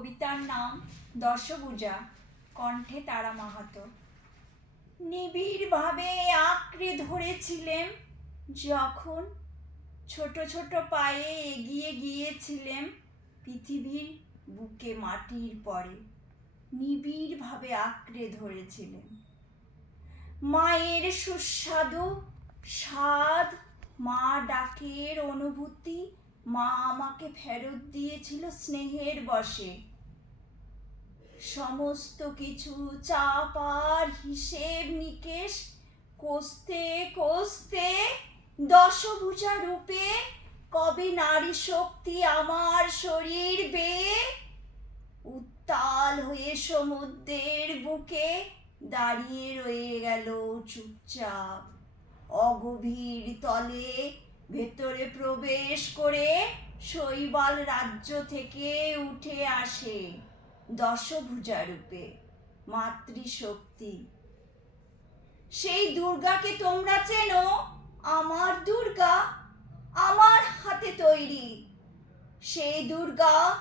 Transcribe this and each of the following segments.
কবিতার নাম দশভূজা, কণ্ঠে তারা মাহাতো। নিবিড়ভাবে আঁকড়ে ধরেছিলেন যখন ছোট ছোট পায়ে এগিয়ে গিয়েছিলেন পৃথিবীর বুকে মাটির পরে। নিবিড়ভাবে আঁকড়ে ধরেছিলেন মায়ের সুস্বাদু স্বাদ, মা ডাকের অনুভূতি, মা আমাকে ফেরত দিয়েছিল স্নেহের বসে সমস্ত কিছু চাপার হিসেব নিকেশ কষতে কষতে দশভুজা রূপে কবে নারী শক্তি আমার শরীর বেয়ে উত্তাল হয়ে সমুদ্রের বুকে দাঁড়িয়ে রয়ে গেল চুপচাপ। অগভীর তলে ভেতরে প্রবেশ করে শৈবাল রাজ্য থেকে উঠে আসে। দশভুজা রূপে মাতৃশক্তি। সেই দুর্গাকে তোমরা চেনো? আমার দুর্গা আমার হাতে তৈরি। সেই দুর্গা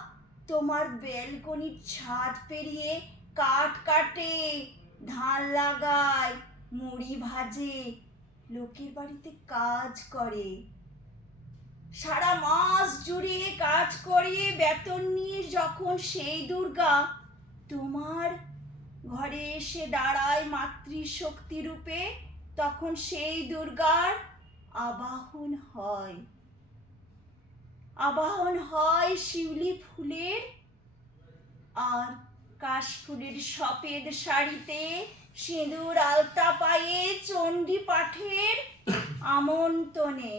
তোমার বেলকনির ছাদ পেরিয়ে কাঠ কাটে, ধান লাগায়, মুড়ি ভাজে, লোকের বাড়িতে কাজ করে। সারা মাস জুড়ে কাজ করিয়ে বেতন নিয়ে যখন সেই দুর্গা তোমার ঘরে এসে দাঁড়ায় মাতৃশক্তি রূপে, তখন সেই দুর্গার আবাহন হয়। আবাহন হয় শিউলি ফুলের আর কাশফুলের সফেদ শাড়িতে সিঁদুর, আলতা পায়ে চণ্ডী পাঠের আমন্ত্রণে।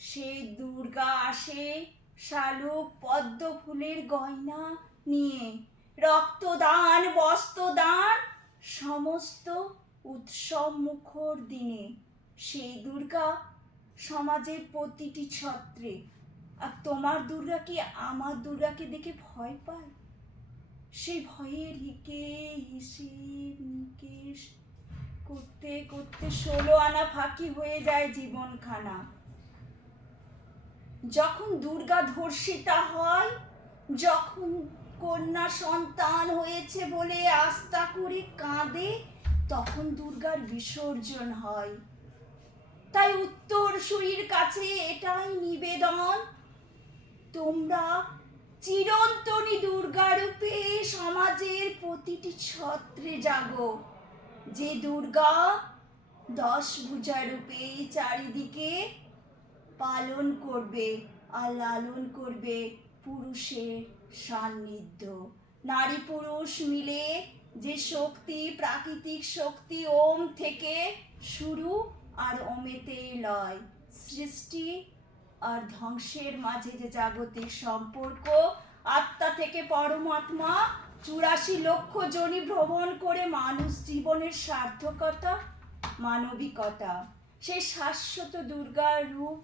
সেই দুর্গা আসে শালুক পদ্ম ফুলের গয়না নিয়ে। রক্তদান, বস্ত্রদান, সমস্ত উৎসব মুখর দিনে। সেই দুর্গা সমাজের প্রতিটি ছত্রে। আর তোমার দুর্গা কি আমার দুর্গাকে দেখে ভয় পায়? সেই ভয়ের হিকে হিসেব নিকেশ। করতে করতে ষোলো আনা ফাঁকি হয়ে যায় জীবনখানা। যখন দুর্গা ধর্ষিতা হয়, যখন কন্যা সন্তান হয়েছে বলে আস্থা করে কাঁদে, তখন দুর্গার বিসর্জন হয়। তাই উত্তর সুরীর কাছে এটাই নিবেদন, তোমরা চিরন্তনী দুর্গারূপে সমাজের প্রতিটি ছত্রে জাগো, যে দুর্গা দশ ভুজা রূপে চারিদিকে পালন করবে আর লালন করবে পুরুষের সান্নিধ্য। নারী পুরুষ মিলে যে শক্তি, প্রাকৃতিক শক্তি ওম থেকে শুরু আর ওমেতে লয়। সৃষ্টি আর ধ্বংসের মাঝে যে জাগতিক সম্পর্ক, আত্মা থেকে পরমাত্মা চুরাশি লক্ষ জনি ভ্রমণ করে মানুষ জীবনের সার্থকতা, মানবিকতা। সেই শাশ্বত দুর্গার রূপ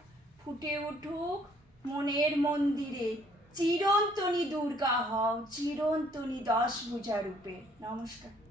ফুটে উঠুক মনের মন্দিরে। চিরন্তনী দুর্গা হও চিরন্তনী দশ ভুজা রূপে নমস্কার।